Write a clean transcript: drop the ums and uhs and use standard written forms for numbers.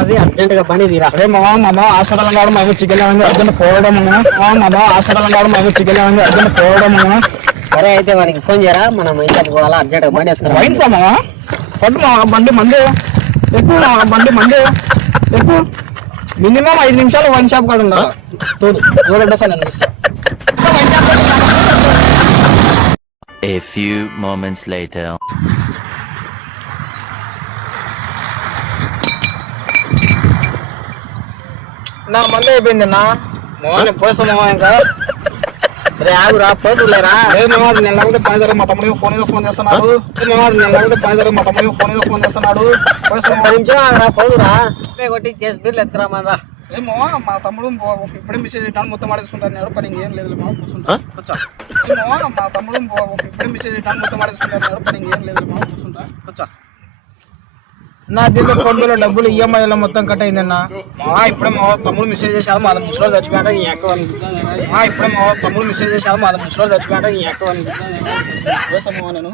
అది అర్జెంట్ గా పని తీరా. అరే మామ హాస్పిటల్ కావడం మేము చికెన్ అర్జెంట్ పోవడం మామ హాస్పిటల్ కావడం మేము చికెన్ అర్జెంట్ పోవడం. సరే అయితే వానికి ఫోన్ చేయరా, మనం ఇంటికి పోవాలా, అర్జెంట్ గా బండి వేసుకురా. వైన్ సామా పట్టు మా బండి మంది ఎక్కువ, బండి మంది ఎక్కువ. మినిమం 5 నిమిషాలు వైన్ షాప్ కాడ ఉండాలి. A few moments later. నా మంది అయిపోయింది అన్న. పోసామా ఇంకా రే ఆగురా, పోతులేరా. నేను లేకపోతే పని మా తమ్ముడు ఫోన్ చేస్తున్నాడు. నేను లేకపోతే పని మా తమ్ముడు ఫోన్ చేస్తున్నాడు. 10 నిమిషాలు ఆగురా, పోదురా. కొట్టి కేసు బిర్లు ఎత్తురా మన. ఏమో మా తమ్ముడు ఇప్పుడే మెసేజ్ పెట్టాను, మొత్తం ఆడేసుకుంటారు. పని ఇంకేం లేదు కూర్చుంటా. ఏమో మా తమ్ముడు ఇప్పుడే మెసేజ్ పెట్టాను, మొత్తం ఆడేసుకుంటారు. పని ఇంకేం లేదు కూర్చుంటా. నా దీంట్లో కొండలో డబ్బులు ఈఎంఐలో మొత్తం కట్ అయిందన్న. ఇప్పుడే మా తమ్ముడు మెసేజ్ చేశారు, మా ముసలో చచ్చిపోయాక ఈ ఎక్క. ఇప్పుడే మా తమ్ముడు మెసేజ్ చేశారు, మా ముసలో చచ్చిపోయాక ఈ ఎక్క. నేను